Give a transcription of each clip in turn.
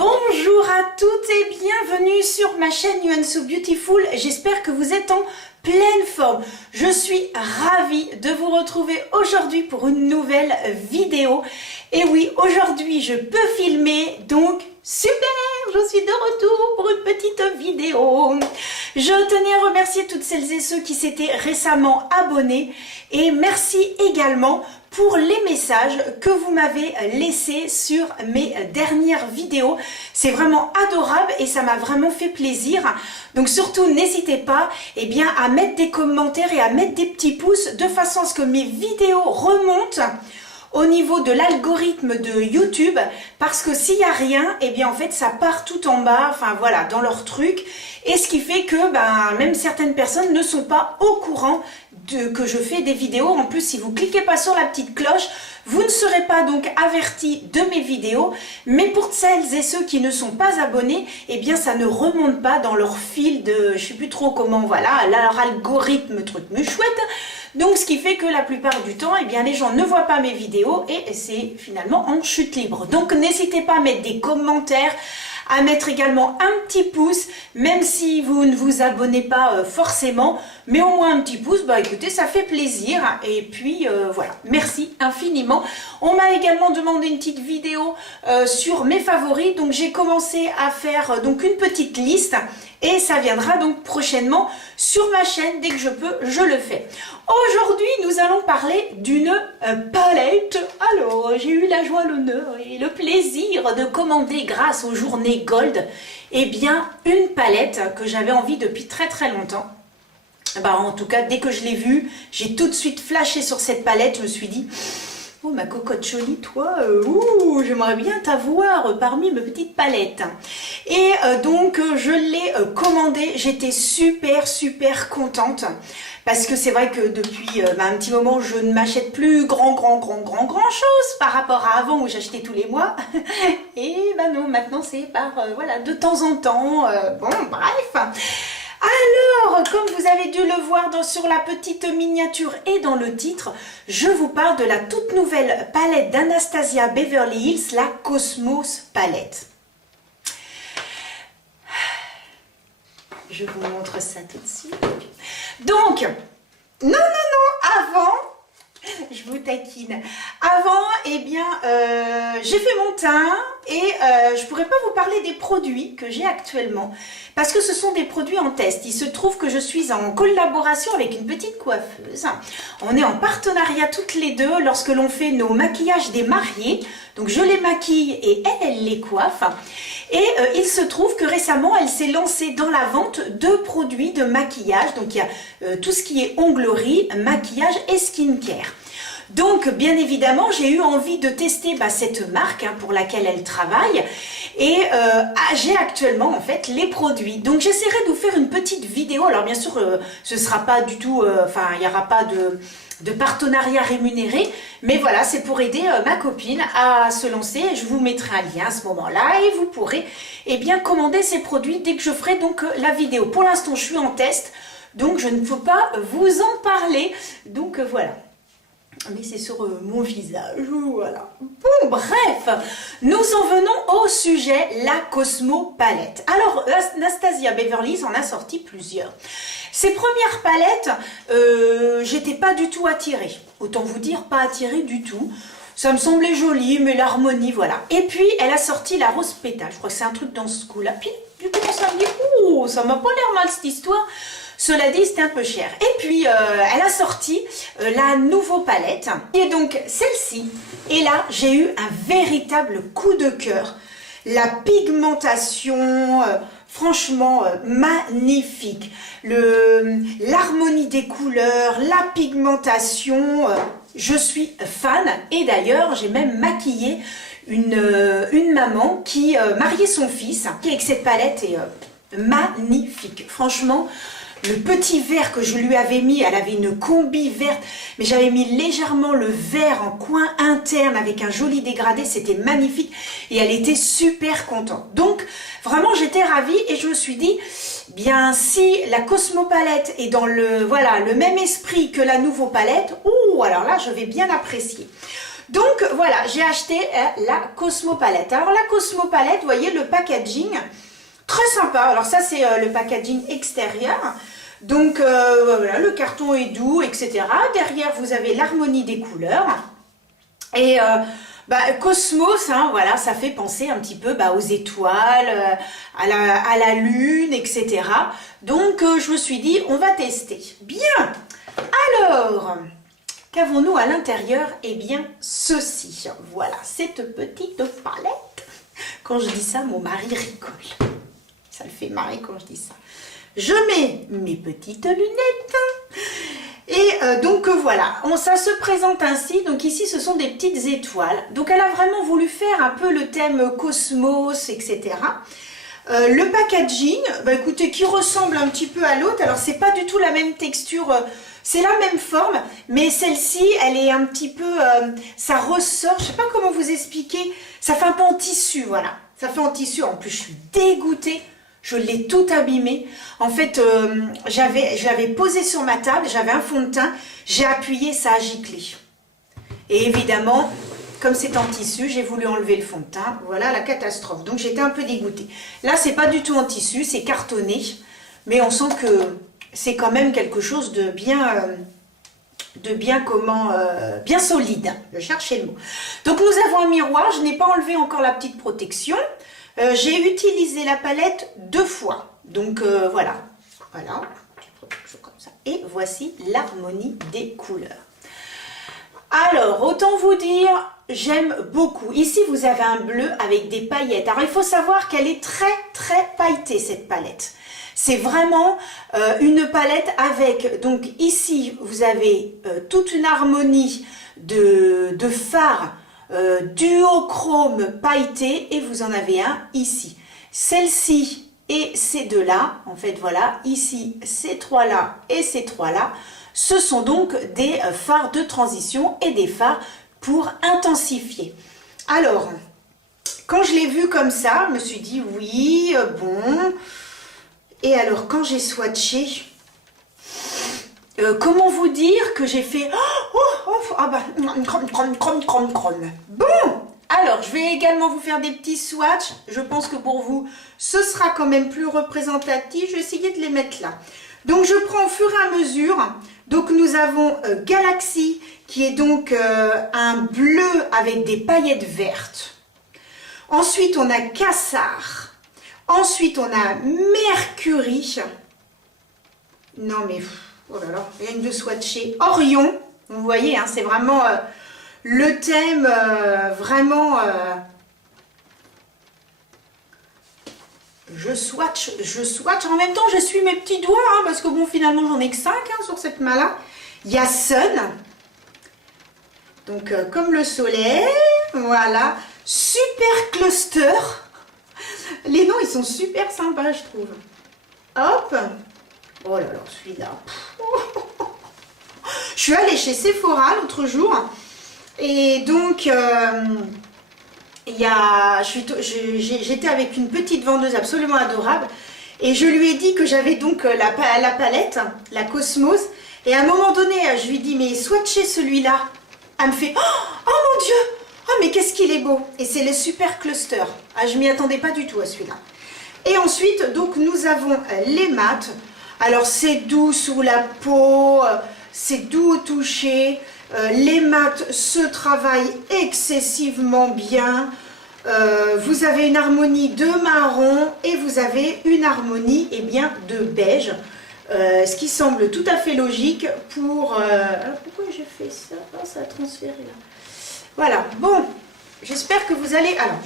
Bonjour à toutes et bienvenue sur ma chaîne You and So Beautiful. J'espère que vous êtes en pleine forme. Je suis ravie de vous retrouver aujourd'hui pour une nouvelle vidéo. Et oui, aujourd'hui je peux filmer, donc super, je suis de retour pour une petite vidéo. Je tenais à remercier toutes celles et ceux qui s'étaient récemment abonnés et merci également pour les messages que vous m'avez laissés sur mes dernières vidéos. C'est vraiment adorable et ça m'a vraiment fait plaisir. Donc surtout, n'hésitez pas à mettre des commentaires et à mettre des petits pouces de façon à ce que mes vidéos remontent au niveau de l'algorithme de YouTube, parce que s'il n'y a rien, en fait ça part tout en bas, enfin voilà, dans leur truc, et ce qui fait que même certaines personnes ne sont pas au courant que je fais des vidéos. En plus, si vous cliquez pas sur la petite cloche, vous ne serez pas donc avertis de mes vidéos, mais pour celles et ceux qui ne sont pas abonnés, ça ne remonte pas dans leur fil de, je sais plus trop comment, voilà, leur algorithme truc mais chouette. Donc ce qui fait que la plupart du temps, les gens ne voient pas mes vidéos et c'est finalement en chute libre. Donc n'hésitez pas à mettre des commentaires, à mettre également un petit pouce, même si vous ne vous abonnez pas forcément, mais au moins un petit pouce, écoutez, ça fait plaisir. Et puis voilà, merci infiniment. On m'a également demandé une petite vidéo sur mes favoris, donc j'ai commencé à faire donc une petite liste et ça viendra donc prochainement sur ma chaîne. Dès que je peux, je le fais. Aujourd'hui, nous allons parler d'une palette. Alors, j'ai eu la joie, l'honneur et le plaisir de commander grâce aux journées Gold, une palette que j'avais envie depuis très très longtemps. En tout cas, dès que je l'ai vue, j'ai tout de suite flashé sur cette palette. Je me suis dit, oh ma cocotte jolie, toi, j'aimerais bien t'avoir parmi mes petites palettes. Et donc, je l'ai commandée. J'étais super contente. Parce que c'est vrai que depuis un petit moment, je ne m'achète plus grand chose par rapport à avant où j'achetais tous les mois. Et non, maintenant c'est par, voilà, de temps en temps. Bon, bref. Alors, comme vous avez dû le voir sur la petite miniature et dans le titre, je vous parle de la toute nouvelle palette d'Anastasia Beverly Hills, la Cosmos palette. Je vous montre ça tout de suite. Donc, non, avant, je vous taquine. Avant, j'ai fait mon teint et je pourrais pas vous parler des produits que j'ai actuellement parce que ce sont des produits en test. Il se trouve que je suis en collaboration avec une petite coiffeuse. On est en partenariat toutes les deux lorsque l'on fait nos maquillages des mariés. Donc je les maquille et elle les coiffe. Et il se trouve que récemment, elle s'est lancée dans la vente de produits de maquillage. Donc il y a tout ce qui est onglerie, maquillage et skincare. Donc bien évidemment, j'ai eu envie de tester cette marque pour laquelle elle travaille. Et j'ai actuellement en fait les produits. Donc j'essaierai de vous faire une petite vidéo. Alors bien sûr, ce sera pas du tout, il n'y aura pas de partenariat rémunéré, mais voilà, c'est pour aider ma copine à se lancer. Je vous mettrai un lien à ce moment-là et vous pourrez commander ces produits dès que je ferai donc la vidéo. Pour l'instant, je suis en test, donc je ne peux pas vous en parler. Donc voilà. Mais c'est sur mon visage, voilà. Bon, bref, nous en venons au sujet, la Cosmo palette. Alors, Anastasia Beverly Hills en a sorti plusieurs. Ces premières palettes, j'étais pas du tout attirée. Autant vous dire, pas attirée du tout. Ça me semblait joli, mais l'harmonie, voilà. Et puis, elle a sorti la rose pétale. Je crois que c'est un truc dans ce coup-là. Puis, du coup, ça me dit, oh, ça m'a pas l'air mal cette histoire. Cela dit, c'était un peu cher. Et puis, elle a sorti la nouvelle palette, qui est donc celle-ci. Et là, j'ai eu un véritable coup de cœur. La pigmentation, franchement, magnifique. L'harmonie des couleurs, la pigmentation, je suis fan. Et d'ailleurs, j'ai même maquillé une maman qui mariait son fils, qui avec cette palette est magnifique. Franchement, le petit vert que je lui avais mis, elle avait une combi verte, mais j'avais mis légèrement le vert en coin interne avec un joli dégradé, c'était magnifique et elle était super contente. Donc vraiment j'étais ravie et je me suis dit, bien si la Cosmo palette est dans le même esprit que la nouveau palette, alors là je vais bien apprécier. Donc voilà, j'ai acheté la Cosmo Palette. Alors la Cosmo Palette, vous voyez le packaging, très sympa. Alors ça c'est le packaging extérieur. Donc voilà, le carton est doux, etc. Derrière vous avez l'harmonie des couleurs. Et Cosmos, hein, voilà, ça fait penser un petit peu aux étoiles, à la lune, etc. Donc je me suis dit, on va tester. Bien. Alors, qu'avons-nous à l'intérieur? Eh bien, ceci. Voilà, cette petite palette. Quand je dis ça, mon mari rigole. Ça le fait marrer quand je dis ça. Je mets mes petites lunettes. Et donc voilà, ça se présente ainsi. Donc ici, ce sont des petites étoiles. Donc elle a vraiment voulu faire un peu le thème cosmos, etc. Le packaging, écoutez, qui ressemble un petit peu à l'autre. Alors c'est pas du tout la même texture, c'est la même forme, mais celle-ci, elle est un petit peu, ça ressort. Je sais pas comment vous expliquer. Ça fait un peu en tissu, voilà. Ça fait en tissu. En plus, je suis dégoûtée. Je l'ai tout abîmé. En fait, j'avais posé sur ma table, j'avais un fond de teint, j'ai appuyé, ça a giclé. Et évidemment, comme c'est en tissu, j'ai voulu enlever le fond de teint. Voilà la catastrophe. Donc j'étais un peu dégoûtée. Là, c'est pas du tout en tissu, c'est cartonné. Mais on sent que c'est quand même quelque chose de bien bien solide. Je cherchais le mot. Donc nous avons un miroir. Je n'ai pas enlevé encore la petite protection. J'ai utilisé la palette 2 fois. Donc voilà. Voilà. Petite protection comme ça. Et voici l'harmonie des couleurs. Alors, autant vous dire, j'aime beaucoup. Ici, vous avez un bleu avec des paillettes. Alors, il faut savoir qu'elle est très, très pailletée, cette palette. C'est vraiment une palette avec, donc ici, vous avez toute une harmonie de fards duochrome pailleté et vous en avez un ici. Celle-ci et ces deux-là, en fait, voilà, ici, ces trois-là et ces trois-là, ce sont donc des fards de transition et des fards pour intensifier. Alors, quand je l'ai vu comme ça, je me suis dit oui, bon. Et alors, quand j'ai swatché, comment vous dire que j'ai fait Bon, alors je vais également vous faire des petits swatchs. Je pense que pour vous, ce sera quand même plus représentatif. Je vais essayer de les mettre là. Donc je prends au fur et à mesure. Donc nous avons Galaxy qui est donc un bleu avec des paillettes vertes. Ensuite on a Cassar. Ensuite on a Mercury. Non mais oh là là, rien de swatché. Orion. Vous voyez, hein, c'est vraiment le thème vraiment. Je swatch. En même temps, je suis mes petits doigts, hein, parce que bon, finalement, j'en ai que 5 hein, sur cette main-là. Il y a Sun. Donc, comme le soleil. Voilà. Super Cluster. Les noms, ils sont super sympas, je trouve. Hop. Oh là là, celui-là. Je suis allée chez Sephora l'autre jour. Et donc, j'étais avec une petite vendeuse absolument adorable. Et je lui ai dit que j'avais donc la palette, la Cosmos. Et à un moment donné, je lui ai dit, mais swatchez celui-là. Elle me fait, oh mon Dieu, oh mais qu'est-ce qu'il est beau. Et c'est le Super Cluster. Ah, je m'y attendais pas du tout à celui-là. Et ensuite, donc, nous avons les mats. Alors, c'est doux sous la peau, c'est doux au toucher. Les mats se travaillent excessivement bien. Vous avez une harmonie de marron et vous avez une harmonie de beige. Ce qui semble tout à fait logique pour... alors pourquoi j'ai fait ça? Oh, ça a transféré là. Voilà, bon, j'espère que vous allez... Alors,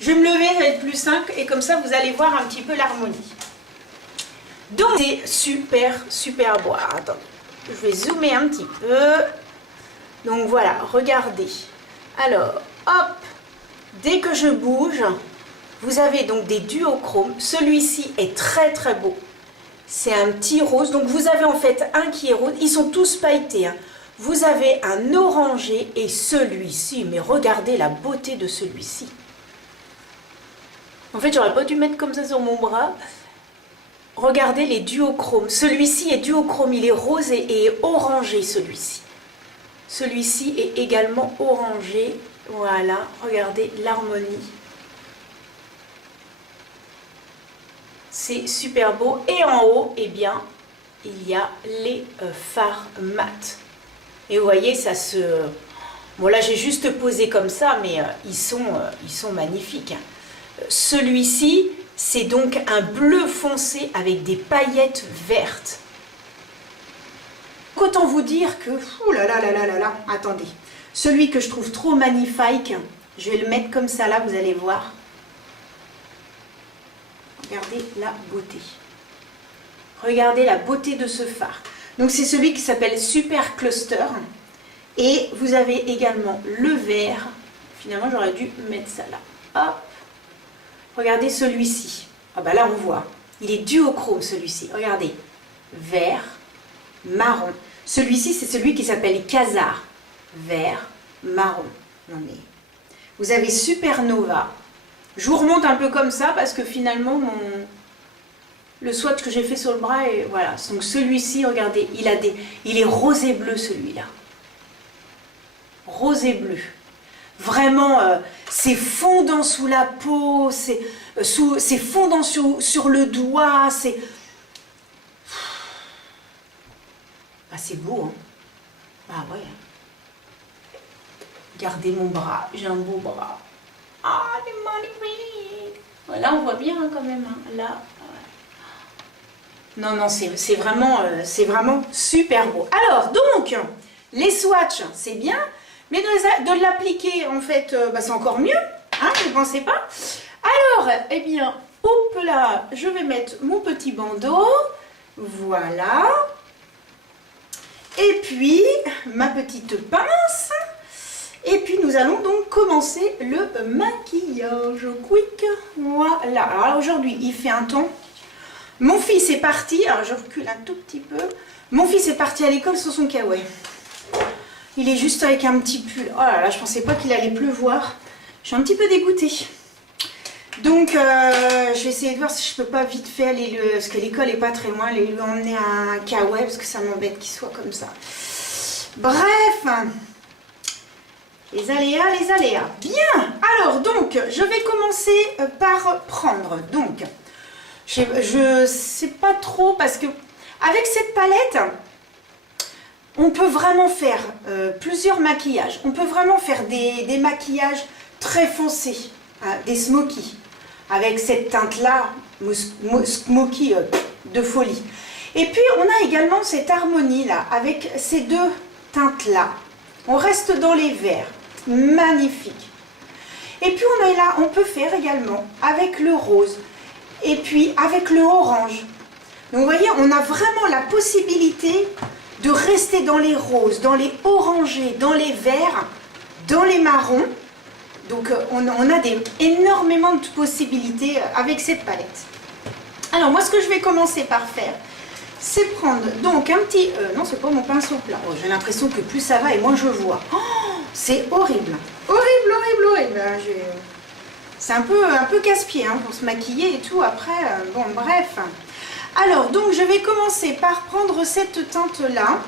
je vais me lever, ça va être plus simple et comme ça vous allez voir un petit peu l'harmonie. Donc, c'est super, super beau. Alors, attendez, je vais zoomer un petit peu. Donc voilà, regardez. Alors, hop, dès que je bouge, vous avez donc des duochromes. Celui-ci est très très beau. C'est un petit rose. Donc vous avez en fait un qui est rose. Ils sont tous pailletés. Hein. Vous avez un orangé et celui-ci. Mais regardez la beauté de celui-ci. En fait, j'aurais pas dû mettre comme ça sur mon bras. Regardez les duochromes. Celui-ci est duochrome. Il est rose et orangé celui-ci. Celui-ci est également orangé. Voilà, regardez l'harmonie. C'est super beau. Et en haut, eh bien, il y a les fards mat. Et vous voyez, ça se... Bon, là, j'ai juste posé comme ça, mais ils sont magnifiques. Celui-ci, c'est donc un bleu foncé avec des paillettes vertes. Autant vous dire que... Ouh là là là là là là, attendez. Celui que je trouve trop magnifique, je vais le mettre comme ça là, vous allez voir. Regardez la beauté. Regardez la beauté de ce phare. Donc c'est celui qui s'appelle Super Cluster. Et vous avez également le vert. Finalement j'aurais dû mettre ça là. Hop. Regardez celui-ci. Ah bah là on voit. Il est duochrome celui-ci. Regardez. Vert, marron. Celui-ci c'est celui qui s'appelle Khazar. Vert, marron. Non mais... Vous avez Supernova. Je vous remonte un peu comme ça parce que finalement le swatch que j'ai fait sur le bras et voilà. Donc celui-ci, regardez, il est rosé bleu celui-là. Rosé bleu. Vraiment, c'est fondant sous la peau, c'est fondant sur le doigt, c'est... Ah, c'est beau, hein. Ah ouais. Regardez mon bras, j'ai un beau bras. Ah, c'est magnifique. Là, on voit bien hein, quand même. Hein. Là, non, non, c'est vraiment super beau. Alors, donc, les swatchs, c'est bien. Mais de l'appliquer, en fait, bah, c'est encore mieux. Hein, vous ne pensez pas? Alors, eh bien, hop là, je vais mettre mon petit bandeau. Voilà. Et puis, ma petite pince. Et puis nous allons donc commencer le maquillage quick. Voilà. Alors aujourd'hui il fait un temps. Mon fils est parti. Alors je recule un tout petit peu. Mon fils est parti à l'école sur son kawaii. Il est juste avec un petit pull. Oh là là, je pensais pas qu'il allait pleuvoir. Je suis un petit peu dégoûtée. Donc je vais essayer de voir si je peux pas vite fait aller parce que l'école est pas très loin. Aller lui emmener un kawaii parce que ça m'embête qu'il soit comme ça. Bref. Les aléas, les aléas. Bien, alors donc, je vais commencer par prendre. Donc, je sais pas trop parce que avec cette palette, on peut vraiment faire plusieurs maquillages. On peut vraiment faire des maquillages très foncés, hein, des smoky, avec cette teinte-là, smoky de folie. Et puis, on a également cette harmonie-là, avec ces deux teintes-là. On reste dans les verts. Magnifique. Et puis on est là, on peut faire également avec le rose et puis avec le orange. Donc vous voyez, on a vraiment la possibilité de rester dans les roses, dans les orangés, dans les verts, dans les marrons. Donc on a énormément de possibilités avec cette palette. Alors moi ce que je vais commencer par faire, c'est prendre donc un petit... non, c'est pas mon pinceau plat. Oh, j'ai l'impression que plus ça va et moins je vois. Oh, c'est horrible. Horrible, horrible, horrible. C'est un peu casse-pied hein, pour se maquiller et tout. Après, bon, bref. Alors, donc, je vais commencer par prendre cette teinte-là.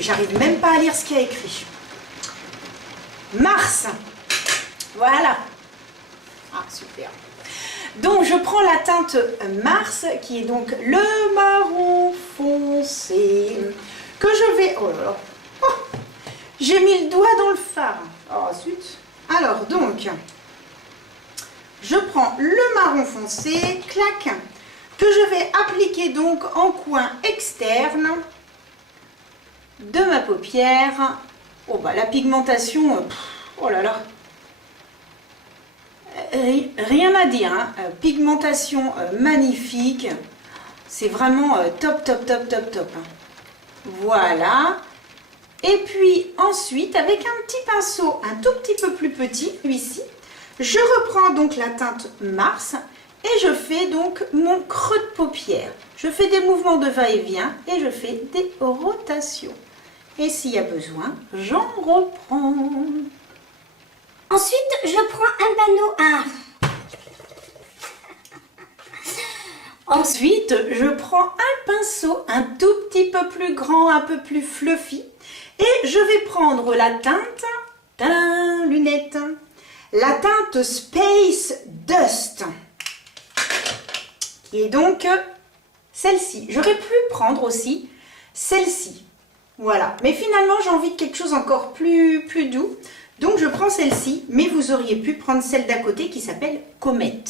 J'arrive même pas à lire ce qu'il y a écrit. Mars. Voilà. Ah, super. Donc je prends la teinte Mars qui est donc le marron foncé que je vais... Oh là là, oh, j'ai mis le doigt dans le fard. Oh zut. Alors donc, je prends le marron foncé, clac, que je vais appliquer donc en coin externe de ma paupière. Oh bah la pigmentation, oh là là. Rien à dire, hein. Pigmentation magnifique, c'est vraiment top, top, top, top, top. Voilà. Et puis ensuite, avec un petit pinceau un tout petit peu plus petit, celui-ci, je reprends donc la teinte Mars et je fais donc mon creux de paupière. Je fais des mouvements de va-et-vient et je fais des rotations. Et s'il y a besoin, j'en reprends. Ensuite, je prends un panneau. Ensuite, je prends un pinceau un tout petit peu plus grand, un peu plus fluffy. Et je vais prendre la teinte, tadam, lunettes, la teinte Space Dust, qui est donc celle-ci. J'aurais pu prendre aussi celle-ci. Voilà, mais finalement j'ai envie de quelque chose encore plus doux. Donc je prends celle-ci, mais vous auriez pu prendre celle d'à côté qui s'appelle Comet.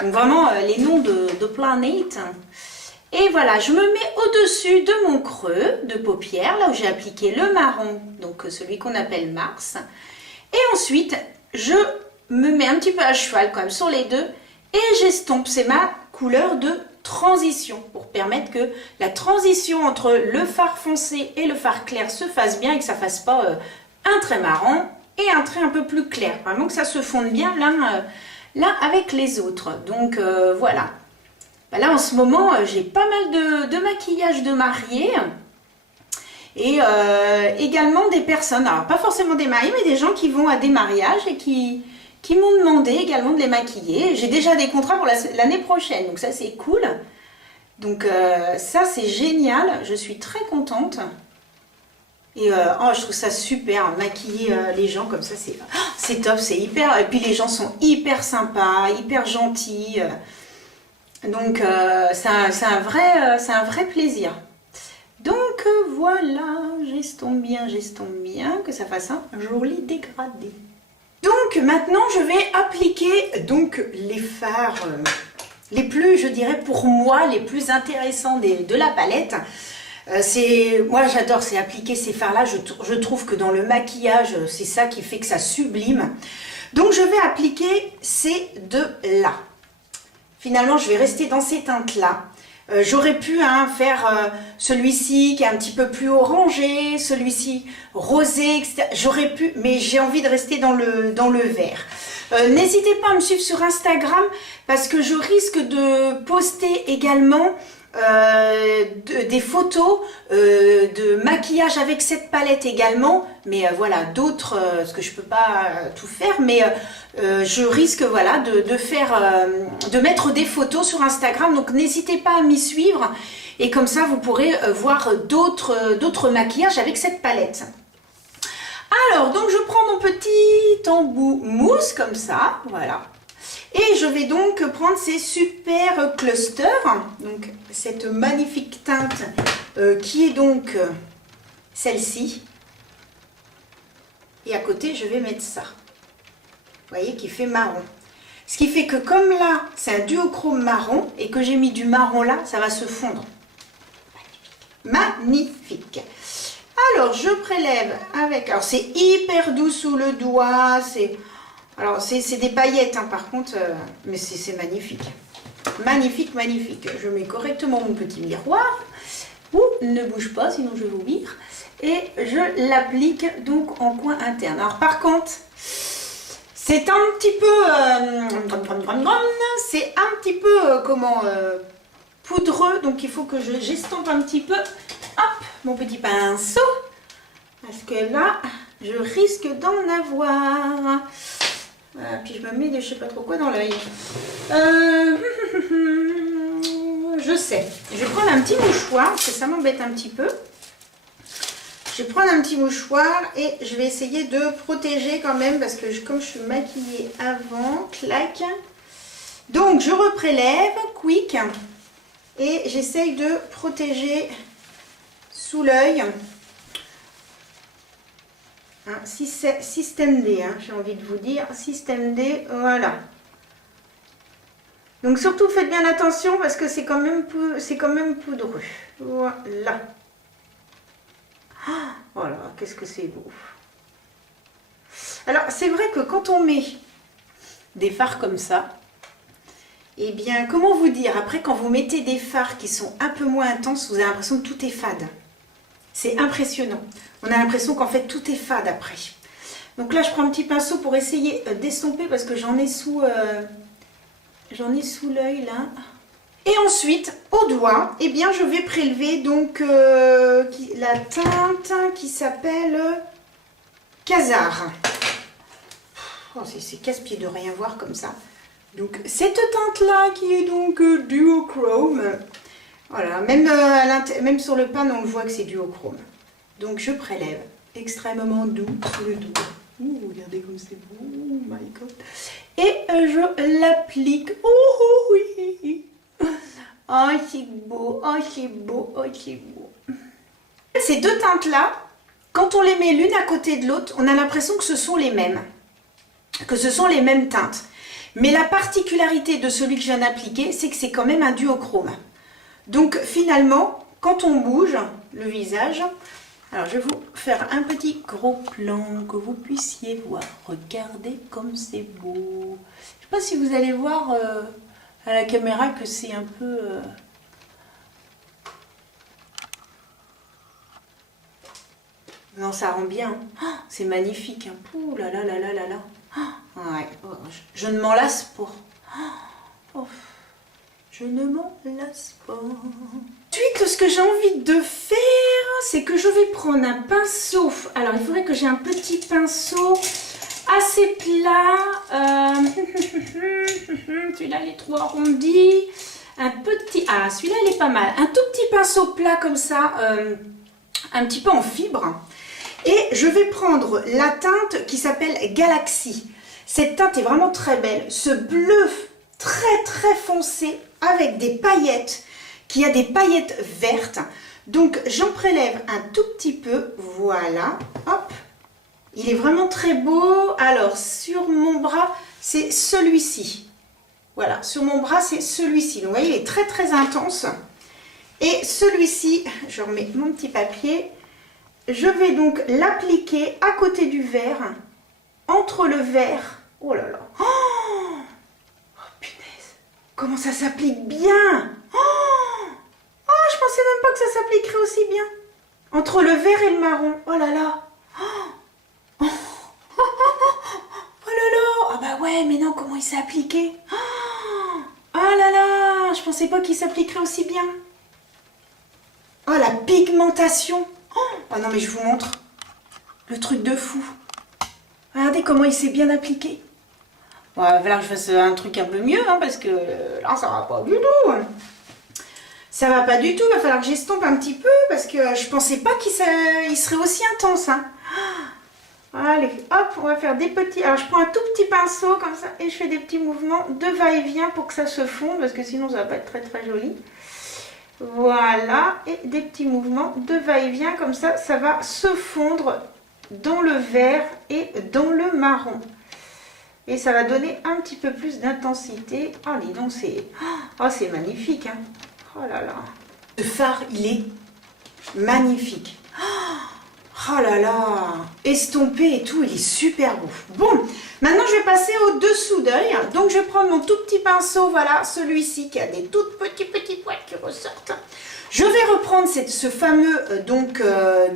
Donc vraiment les noms de planètes. Et voilà, je me mets au-dessus de mon creux de paupière, là où j'ai appliqué le marron, donc celui qu'on appelle Mars. Et ensuite, je me mets un petit peu à cheval quand même sur les deux et j'estompe. C'est ma couleur de transition pour permettre que la transition entre le fard foncé et le fard clair se fasse bien et que ça ne fasse pas un trait marron et un trait un peu plus clair. Vraiment que ça se fonde bien l'un avec les autres. Donc voilà. Bah là en ce moment j'ai pas mal de maquillage de mariée et également des personnes, alors pas forcément des mariés mais des gens qui vont à des mariages et qui m'ont demandé également de les maquiller. J'ai déjà des contrats pour l'année prochaine, donc ça c'est cool. Donc ça c'est génial, je suis très contente. Et je trouve ça super, maquiller les gens comme ça, c'est top, c'est hyper... Et puis les gens sont hyper sympas, hyper gentils. Donc c'est un vrai plaisir. Donc voilà, j'estompe bien, que ça fasse un joli dégradé. Donc maintenant je vais appliquer donc les fards les plus, je dirais pour moi, les plus intéressants de la palette. Moi j'adore, c'est appliquer ces fards là, je trouve que dans le maquillage c'est ça qui fait que ça sublime. Donc je vais appliquer ces deux là. Finalement je vais rester dans ces teintes là. J'aurais pu faire celui-ci qui est un petit peu plus orangé, celui-ci rosé, etc. J'aurais pu, mais j'ai envie de rester dans le vert. N'hésitez pas à me suivre sur Instagram parce que je risque de poster également des photos de maquillage avec cette palette également, mais voilà, d'autres, parce que je peux pas tout faire, mais je risque voilà de mettre des photos sur Instagram, donc n'hésitez pas à m'y suivre et comme ça vous pourrez voir d'autres maquillages avec cette palette. Alors donc je prends mon petit embout mousse comme ça, voilà. Et je vais donc prendre ces super clusters, donc cette magnifique teinte qui est donc celle-ci. Et à côté, je vais mettre ça. Vous voyez, qui fait marron. Ce qui fait que comme là, c'est un duochrome marron et que j'ai mis du marron là, ça va se fondre. Magnifique. Alors, je prélève avec... Alors, c'est hyper doux sous le doigt, Alors, c'est des paillettes, par contre, mais c'est magnifique. Magnifique, magnifique. Je mets correctement mon petit miroir. Ouh, ne bouge pas, sinon je vais vomir. Et je l'applique donc en coin interne. Alors, par contre, c'est un petit peu... poudreux. Donc, il faut que j'estompe un petit peu. Hop, mon petit pinceau. Parce que là, je risque d'en avoir... Voilà, puis je me mets je sais pas trop quoi dans l'œil. Je sais. Je vais prendre un petit mouchoir, parce que ça m'embête un petit peu. Je vais prendre un petit mouchoir et je vais essayer de protéger quand même, parce que comme je suis maquillée avant, clac. Donc je reprélève, quick. Et j'essaye de protéger sous l'œil. Système D, j'ai envie de vous dire, système D, voilà. Donc surtout faites bien attention parce que c'est quand même poudreux. Voilà. Voilà, qu'est-ce que c'est beau. Alors c'est vrai que quand on met des fards comme ça, eh bien comment vous dire, après quand vous mettez des fards qui sont un peu moins intenses, vous avez l'impression que tout est fade. C'est impressionnant. On a l'impression qu'en fait tout est fade après. Donc là je prends un petit pinceau pour essayer d'estomper parce que j'en ai sous l'œil là. Et ensuite au doigt, eh bien je vais prélever donc la teinte qui s'appelle Khazar. Oh, c'est casse-pied de rien voir comme ça. Donc cette teinte là qui est donc duochrome. Voilà, même sur le pan on voit que c'est duochrome. Donc je prélève, extrêmement doux sous le doigt. Ouh, regardez comme c'est beau, oh my god. Et je l'applique. Oh oui. Oh c'est beau, oh c'est beau, oh c'est beau. Ces deux teintes-là, quand on les met l'une à côté de l'autre, on a l'impression que ce sont les mêmes. Que ce sont les mêmes teintes. Mais la particularité de celui que je viens d'appliquer, c'est que c'est quand même un duochrome. Donc finalement, quand on bouge le visage, alors je vais vous faire un petit gros plan que vous puissiez voir. Regardez comme c'est beau. Je ne sais pas si vous allez voir à la caméra que c'est un peu... Non, ça rend bien. Oh, c'est magnifique. Hein. Ouh là là là là là là. Oh, ouais. Oh, je ne m'en lasse pas. Oh, je ne m'en lasse pas. Ensuite, ce que j'ai envie de faire, c'est que je vais prendre un pinceau. Alors, il faudrait que j'ai un petit pinceau assez plat. Celui-là, il est trop arrondi. Un petit... Ah, celui-là, il est pas mal. Un tout petit pinceau plat comme ça, un petit peu en fibre. Et je vais prendre la teinte qui s'appelle Galaxy. Cette teinte est vraiment très belle. Ce bleu très très foncé avec des paillettes, qui a des paillettes vertes. Donc j'en prélève un tout petit peu. Voilà. Hop. Il est vraiment très beau. Alors sur mon bras, c'est celui-ci. Voilà. Sur mon bras, c'est celui-ci. Donc vous voyez, il est très très intense. Et celui-ci, je remets mon petit papier. Je vais donc l'appliquer à côté du verre, entre le verre. Oh là là. Oh, punaise. Comment ça s'applique bien. Oh, je pensais même pas que ça s'appliquerait aussi bien. Entre le vert et le marron. Oh là là. Oh là là. Ah bah ouais, mais non, comment il s'est appliqué. Oh là là. Je pensais pas qu'il s'appliquerait aussi bien. Oh, la pigmentation. Oh non, mais je vous montre. Le truc de fou. Regardez comment il s'est bien appliqué. Bon, il va falloir que je fasse un truc un peu mieux, hein, parce que là, ça va pas du tout. Ça va pas du tout. Il va falloir que j'estompe un petit peu, parce que je pensais pas qu'il serait aussi intense. Hein. Allez, hop, on va faire des petits... Alors, je prends un tout petit pinceau, comme ça, et je fais des petits mouvements de va-et-vient pour que ça se fonde, parce que sinon, ça va pas être très très joli. Voilà, et des petits mouvements de va-et-vient, comme ça, ça va se fondre dans le vert et dans le marron. Et ça va donner un petit peu plus d'intensité. Ah, dis donc, c'est magnifique. Hein. Oh là là. Ce fard, il est magnifique. Oh là là. Estompé et tout, il est super beau. Bon, maintenant, je vais passer au dessous d'œil. Donc, je vais prendre mon tout petit pinceau, voilà, celui-ci qui a des toutes petites pointes qui ressortent. Je vais reprendre ce fameux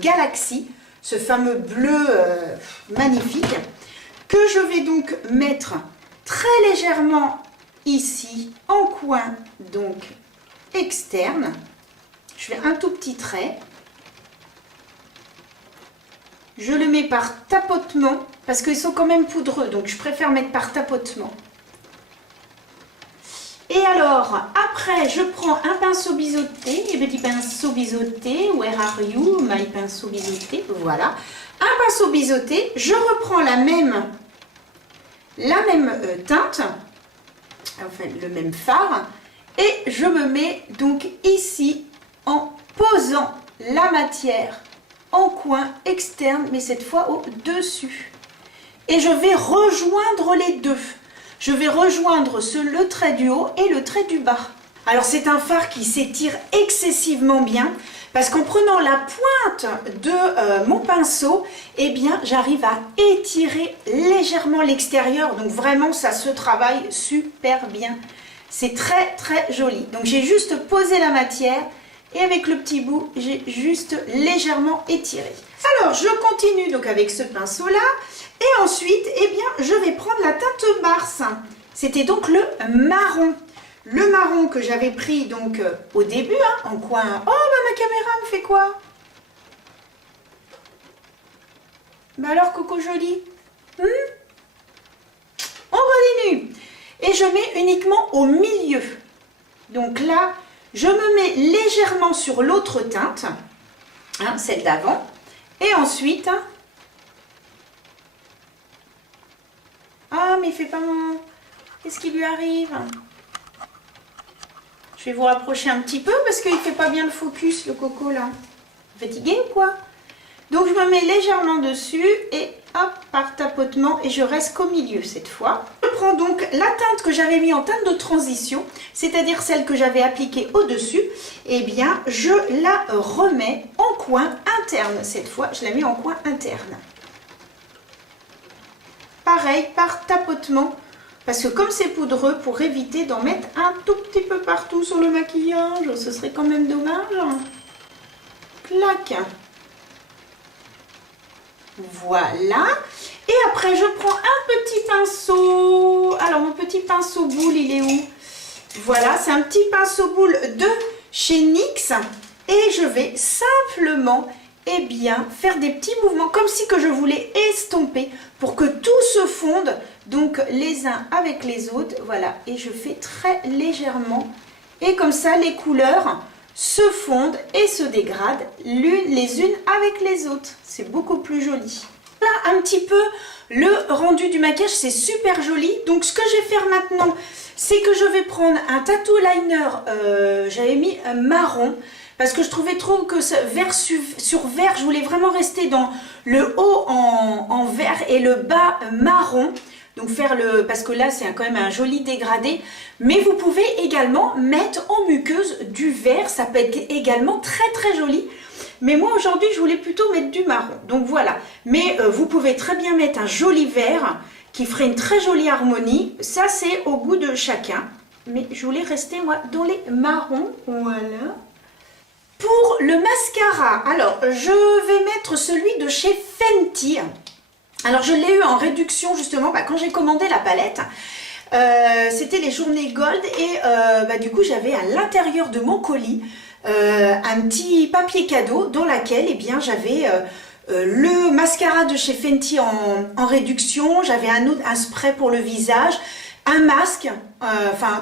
Galaxy, ce fameux bleu magnifique, que je vais donc mettre très légèrement ici, en coin, donc externe. Je fais un tout petit trait. Je le mets par tapotement, parce qu'ils sont quand même poudreux, donc je préfère mettre par tapotement. Et alors, après, je prends un pinceau biseauté, les petits pinceaux biseautés, where are you, my pinceau biseauté, voilà. Un pinceau biseauté, je reprends la même teinte, enfin le même fard, et je me mets donc ici en posant la matière en coin externe, mais cette fois au-dessus. Et je vais rejoindre les deux. Je vais rejoindre le trait du haut et le trait du bas. Alors c'est un fard qui s'étire excessivement bien, parce qu'en prenant la pointe de mon pinceau, eh bien j'arrive à étirer légèrement l'extérieur. Donc vraiment ça se travaille super bien. C'est très très joli. Donc j'ai juste posé la matière. Et avec le petit bout, j'ai juste légèrement étiré. Alors, je continue donc avec ce pinceau-là. Et ensuite, eh bien, je vais prendre la teinte Mars. C'était donc le marron. Le marron que j'avais pris donc au début, hein, en coin. Oh, bah, ma caméra me fait quoi? Bah alors, Coco Jolie, on continue. Et je mets uniquement au milieu. Donc là, je me mets légèrement sur l'autre teinte, hein, celle d'avant, Et ensuite, ah mais il fait pas mon... Qu'est-ce qui lui arrive? Je vais vous rapprocher un petit peu parce qu'il fait pas bien le focus, le coco là. Fatigué ou quoi? Donc je me mets légèrement dessus et hop, par tapotement, et je reste qu'au milieu cette fois. Je prends donc la teinte que j'avais mis en teinte de transition, c'est-à-dire celle que j'avais appliquée au-dessus, et bien je la remets en coin interne cette fois, je la mets en coin interne. Pareil, par tapotement, parce que comme c'est poudreux, pour éviter d'en mettre un tout petit peu partout sur le maquillage, ce serait quand même dommage. Clac. Voilà, et après je prends un petit pinceau. Alors mon petit pinceau boule, il est où? Voilà, c'est un petit pinceau boule de chez NYX, et je vais simplement faire des petits mouvements comme si que je voulais estomper pour que tout se fonde, donc les uns avec les autres. Voilà, et je fais très légèrement, et comme ça les couleurs se fondent et se dégradent les unes avec les autres. C'est beaucoup plus joli. Là, un petit peu le rendu du maquillage, c'est super joli. Donc ce que je vais faire maintenant, c'est que je vais prendre un tattoo liner, j'avais mis un marron, parce que je trouvais trop que vert sur vert, je voulais vraiment rester dans le haut en vert et le bas marron. Donc parce que là c'est quand même un joli dégradé, mais vous pouvez également mettre en muqueuse du vert, ça peut être également très très joli. Mais moi aujourd'hui je voulais plutôt mettre du marron, donc voilà. Mais vous pouvez très bien mettre un joli vert qui ferait une très jolie harmonie, ça c'est au goût de chacun. Mais je voulais rester moi dans les marrons, voilà. Pour le mascara, alors je vais mettre celui de chez Fenty. Alors je l'ai eu en réduction justement quand j'ai commandé la palette. C'était les journées gold, et du coup j'avais à l'intérieur de mon colis un petit papier cadeau dans lequel j'avais le mascara de chez Fenty en réduction, j'avais un spray pour le visage, un masque,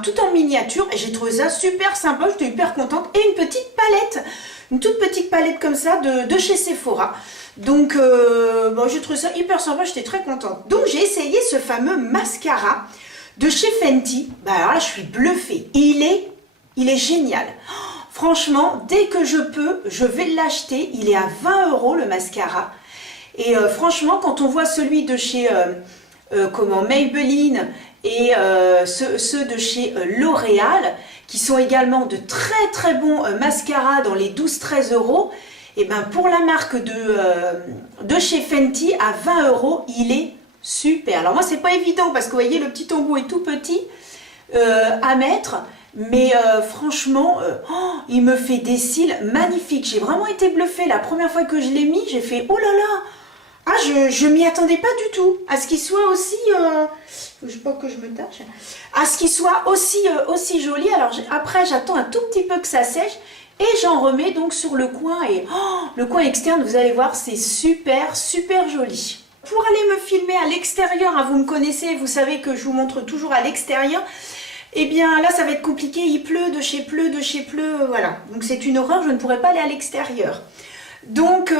tout en miniature, et j'ai trouvé ça super sympa, j'étais hyper contente, et une petite palette, une toute petite palette comme ça de chez Sephora. Donc j'ai trouvé ça hyper sympa, j'étais très contente. Donc j'ai essayé ce fameux mascara de chez Fenty. Alors là je suis bluffée, il est génial. Franchement, dès que je peux, je vais l'acheter. Il est à 20 € le mascara. Et franchement, quand on voit celui de chez Maybelline et ceux de chez L'Oréal, qui sont également de très très bons mascaras dans les 12-13 €, et pour la marque de chez Fenty, à 20 €, il est super. Alors moi, c'est pas évident parce que vous voyez, le petit embout est tout petit à mettre. Mais franchement, il me fait des cils magnifiques. J'ai vraiment été bluffée. La première fois que je l'ai mis, j'ai fait oh là là. Ah, je m'y attendais pas du tout. À ce qu'il soit aussi... faut pas que je me tâche. À ce qu'il soit aussi joli. Alors après, j'attends un tout petit peu que ça sèche. Et j'en remets donc sur le coin. Et le coin externe, vous allez voir, c'est super, super joli. Pour aller me filmer à l'extérieur, vous me connaissez, vous savez que je vous montre toujours à l'extérieur. Eh bien là ça va être compliqué, il pleut de chez pleut, voilà. Donc c'est une horreur, je ne pourrai pas aller à l'extérieur. Donc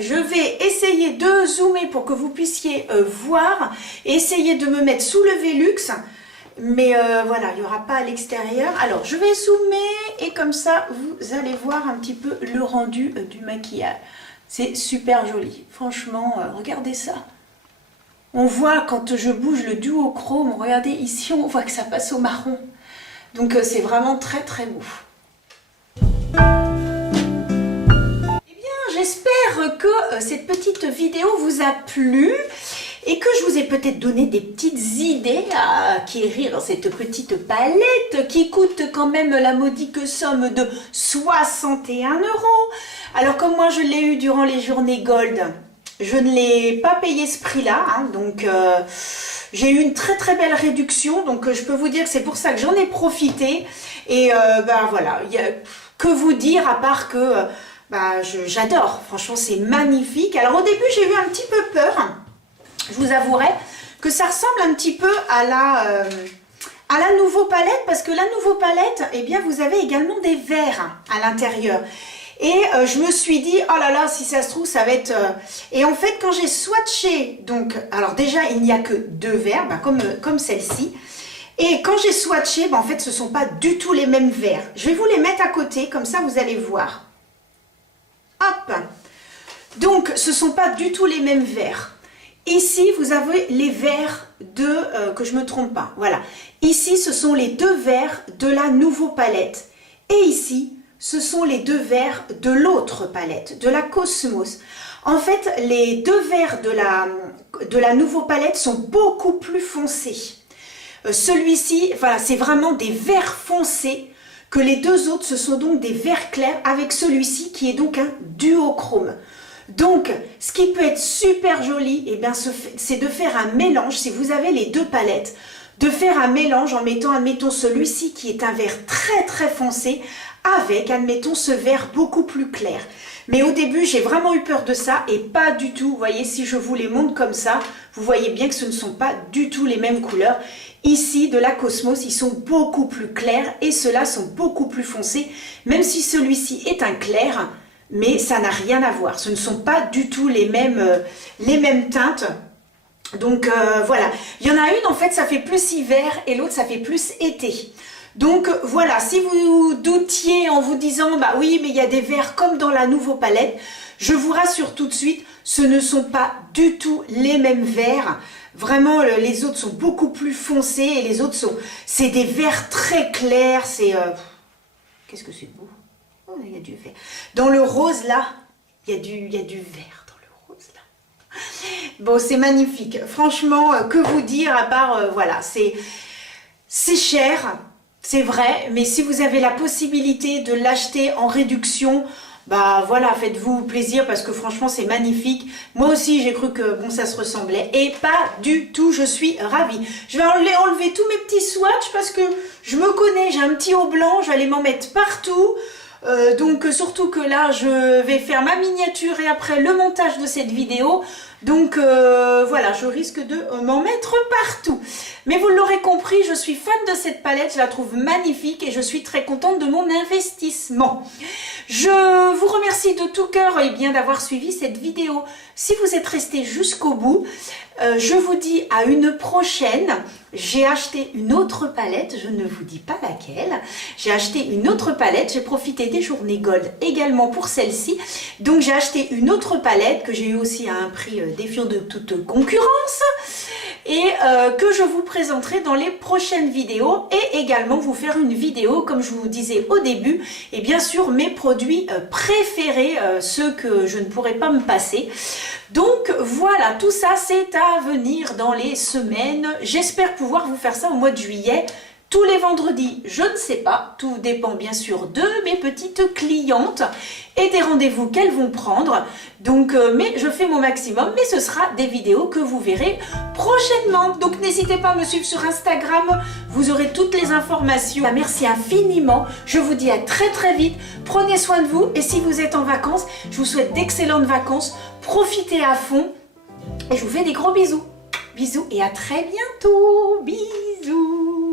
je vais essayer de zoomer pour que vous puissiez voir, et essayer de me mettre sous le Velux. Mais voilà, il n'y aura pas à l'extérieur. Alors je vais zoomer, et comme ça vous allez voir un petit peu le rendu du maquillage. C'est super joli, franchement, regardez ça. On voit quand je bouge le duochrome, regardez ici, on voit que ça passe au marron. Donc c'est vraiment très très beau. Eh bien, j'espère que cette petite vidéo vous a plu et que je vous ai peut-être donné des petites idées à acquérir cette petite palette qui coûte quand même la modique somme de 61 €. Alors comme moi je l'ai eu durant les journées gold, je ne l'ai pas payé ce prix-là, donc j'ai eu une très très belle réduction, donc je peux vous dire que c'est pour ça que j'en ai profité. Et voilà, il y a que vous dire à part que j'adore, franchement c'est magnifique. Alors au début j'ai eu un petit peu peur, je vous avouerai que ça ressemble un petit peu à la Nouveau Palette, parce que la Nouveau Palette, eh bien vous avez également des verres à l'intérieur. Et je me suis dit, oh là là, si ça se trouve, ça va être... Et en fait, quand j'ai swatché, donc, alors déjà, il n'y a que 2 verres, bah, comme celle-ci. Et quand j'ai swatché, bah, en fait, ce ne sont pas du tout les mêmes verres. Je vais vous les mettre à côté, comme ça, vous allez voir. Hop. Donc, ce ne sont pas du tout les mêmes verres. Ici, vous avez les verres que je ne me trompe pas, voilà. Ici, ce sont les 2 verres de la Nouveau Palette. Et ici, ce sont les 2 verres de l'autre palette, de la Cosmos. En fait, les 2 verres de la Nouveau Palette sont beaucoup plus foncés. Celui-ci, voilà, c'est vraiment des verts foncés, que les 2 autres, ce sont donc des verts clairs, avec celui-ci qui est donc un duochrome. Donc, ce qui peut être super joli, eh bien, c'est de faire un mélange, si vous avez les 2 palettes, de faire un mélange en mettant, admettons, celui-ci qui est un vert très très foncé, avec, admettons, ce vert beaucoup plus clair. Mais au début, j'ai vraiment eu peur de ça et pas du tout. Vous voyez, si je vous les montre comme ça, vous voyez bien que ce ne sont pas du tout les mêmes couleurs. Ici, de la Cosmos, ils sont beaucoup plus clairs et ceux-là sont beaucoup plus foncés, même si celui-ci est un clair, mais ça n'a rien à voir. Ce ne sont pas du tout les mêmes teintes. Donc voilà, il y en a une en fait ça fait plus hiver et l'autre ça fait plus été. Donc voilà, si vous doutiez en vous disant bah oui mais il y a des verts comme dans la Nouveau Palette, je vous rassure tout de suite, ce ne sont pas du tout les mêmes verts. Vraiment les autres sont beaucoup plus foncés et les autres c'est des verts très clairs, c'est qu'est-ce que c'est beau. Oh, il y a du vert. Dans le rose là, il y a du vert dans le rose là. Bon, c'est magnifique. Franchement, que vous dire à part, voilà, c'est cher, c'est vrai, mais si vous avez la possibilité de l'acheter en réduction, bah voilà, faites-vous plaisir parce que franchement, c'est magnifique. Moi aussi, j'ai cru que bon, ça se ressemblait et pas du tout, je suis ravie. Je vais enlever tous mes petits swatchs parce que je me connais, j'ai un petit haut blanc, je vais aller m'en mettre partout. Donc surtout que là je vais faire ma miniature et après le montage de cette vidéo, donc voilà, je risque de m'en mettre partout, mais vous l'aurez compris, je suis fan de cette palette, je la trouve magnifique et je suis très contente de mon investissement. Je vous remercie de tout cœur et bien d'avoir suivi cette vidéo. Si vous êtes resté jusqu'au bout, je vous dis à une prochaine. J'ai acheté une autre palette, je ne vous dis pas laquelle. J'ai acheté une autre palette, j'ai profité des journées gold également pour celle-ci. Donc j'ai acheté une autre palette que j'ai eu aussi à un prix défiant de toute concurrence et que je vous présenterai dans les prochaines vidéos et également vous faire une vidéo comme je vous disais au début et bien sûr mes produits préférés, ceux que je ne pourrais pas me passer. Donc voilà, tout ça c'est à venir dans les semaines. J'espère pouvoir vous faire ça au mois de juillet. Tous les vendredis, je ne sais pas, tout dépend bien sûr de mes petites clientes et des rendez-vous qu'elles vont prendre. Donc, mais je fais mon maximum, mais ce sera des vidéos que vous verrez prochainement. Donc n'hésitez pas à me suivre sur Instagram, vous aurez toutes les informations. Merci infiniment, je vous dis à très très vite, prenez soin de vous et si vous êtes en vacances, je vous souhaite d'excellentes vacances, profitez à fond et je vous fais des gros bisous. Bisous et à très bientôt, bisous.